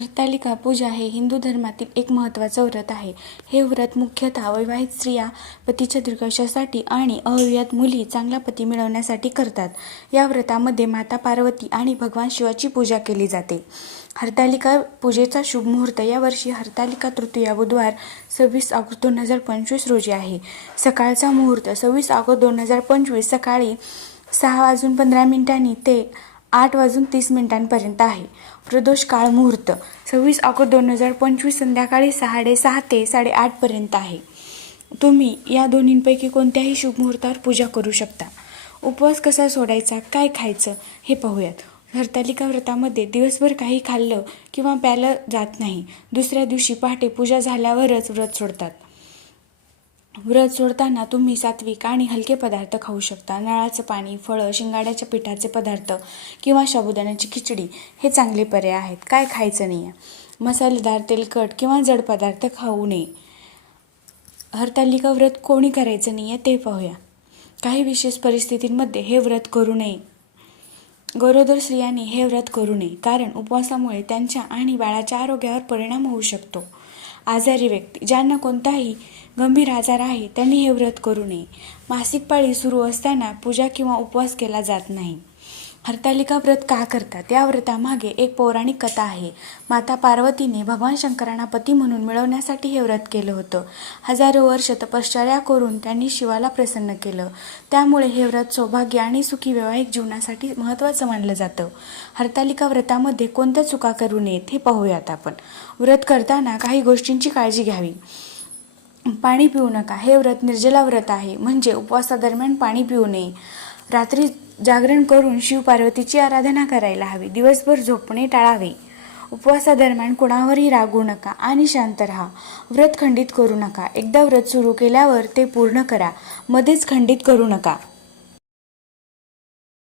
हरतालिका पूजा हे हिंदू धर्मातील एक महत्त्वाचं व्रत आहे. हे व्रत मुख्यतः वैवाहित स्त्रिया पतीच्या दीर्घायुष्यासाठी आणि अविवाहित मुली चांगला पती मिळवण्यासाठी करतात. या व्रतामध्ये माता पार्वती आणि भगवान शिवाची पूजा केली जाते. हरतालिका पूजेचा शुभ मुहूर्त यावर्षी हरतालिका तृतीया बुधवार सव्वीस ऑगस्ट दोन हजार पंचवीस रोजी आहे. सकाळचा मुहूर्त सव्वीस ऑगस्ट दोन हजार पंचवीस सकाळी सहा वाजून पंधरा मिनिटांनी ते आठ वाजून तीस मिनिटांपर्यंत आहे. प्रदोष काळ मुहूर्त सव्वीस ऑगस्ट दोन हजार पंचवीस संध्याकाळी साडेसहा ते साडेआठपर्यंत आहे. तुम्ही या दोन्हींपैकी कोणत्याही शुभ मुहूर्तावर पूजा करू शकता. उपवास कसा सोडायचा काय खायचं हे पाहूयात. हरतालिका व्रतामध्ये दिवसभर काही खाल्लं किंवा प्यालं जात नाही. दुसऱ्या दिवशी पहाटे पूजा झाल्यावरच व्रत सोडतात. व्रत सोडताना तुम्ही सात्विक आणि हलके पदार्थ खाऊ शकता. नळाचं पाणी फळं शिंगाड्याच्या पिठाचे पदार्थ किंवा साबुदाण्याची खिचडी हे चांगले पर्याय आहेत. काय खायचं नाही आहे मसालेदार तेलकट किंवा जड पदार्थ खाऊ नये. हरतालिका व्रत कोणी करायचं नाही आहे ते पाहूया. काही विशेष परिस्थितींमध्ये हे व्रत करू नये. गरोदर स्त्रियांनी हे व्रत करू नये. कारण उपवासामुळे त्यांच्या आणि बाळाच्या आरोग्यावर परिणाम होऊ शकतो. आजारी व्यक्ती ज्यांना कोणताही गंभीर आजार आहे त्यांनी हे व्रत करू नये. मासिक पाळी सुरू असताना पूजा किंवा उपवास केला जात नाही. हरतालिका व्रत का करतात? या व्रतामागे एक पौराणिक कथा आहे. माता पार्वतीने भगवान शंकरांना पती म्हणून मिळवण्यासाठी हे व्रत केलं होतं. हजारो वर्ष तपश्चर्या करून त्यांनी शिवाला प्रसन्न केलं. त्यामुळे हे व्रत सौभाग्य आणि सुखी वैवाहिक जीवनासाठी महत्त्वाचं मानलं जातं. हरतालिका व्रतामध्ये कोणत्या चुका करू नयेत हे पाहूयात आपण. व्रत करताना काही गोष्टींची काळजी घ्यावी. पाणी पिऊ नका. हे व्रत निर्जला व्रत आहे. म्हणजे उपवासादरम्यान पाणी पिऊ नये. रात्री जागरण करून शिव पार्वतीची आराधना करायला हवी. दिवसभर झोपणे टाळावे. उपवासादरम्यान कुणावरही रागू नका आणि शांत राहा. व्रत खंडित करू नका. एकदा व्रत सुरू केल्यावर ते पूर्ण करा. मध्येच खंडित करू नका.